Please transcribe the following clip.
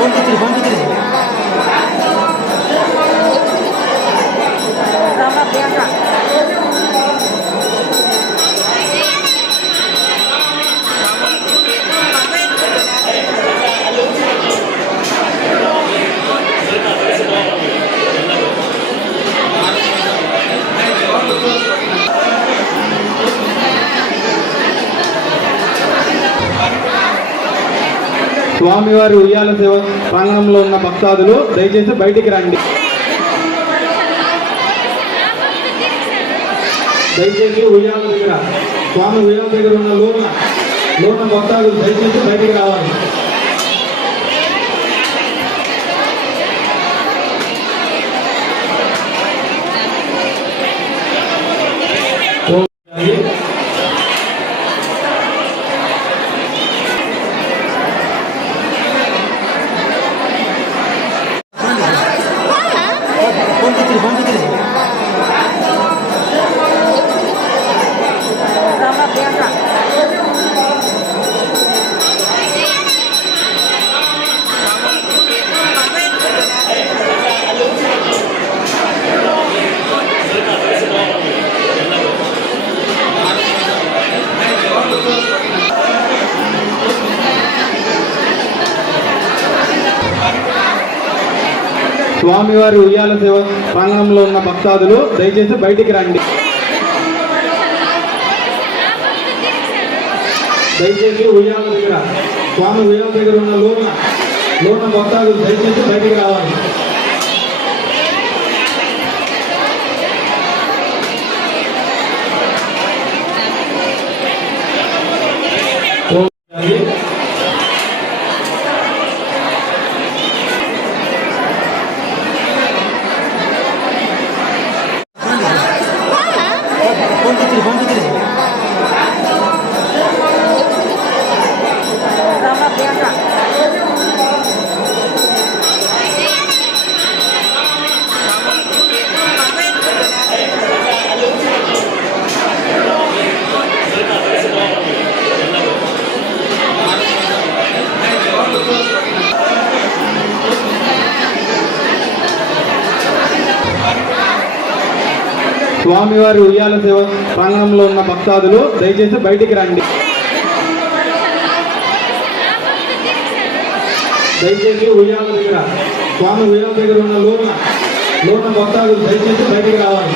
Vamos, Catrinho, vamos, Catrinho. స్వామివారి ఉయ్యాల సేవ ప్రాంగణంలో ఉన్న భక్తాదులు దయచేసి బయటికి రండి. దయచేసి ఉయ్యాల దగ్గర స్వామి ఉయ్యాల దగ్గర ఉన్న లోన లోన భక్తాదులు దయచేసి బయటికి రావాలి. స్వామివారి ఉయ్యాల సేవ ప్రాంగణంలో ఉన్న భక్తాదులు దయచేసి బయటికి రండి. దయచేసి ఉయ్యాల దగ్గర స్వామి ఉయ్యాల దగ్గర ఉన్న లోన లోన భక్తాదులు దయచేసి బయటికి రావాలి. స్వామివారి ఉయ్యాల సేవ ప్రాంగణంలో ఉన్న భక్తాదులు దయచేసి బయటికి రండి. దయచేసి ఉయ్యాల దగ్గర స్వామి ఉయ్యాల దగ్గర ఉన్న లోన లోన భక్తాదులు దయచేసి బయటికి రావాలి.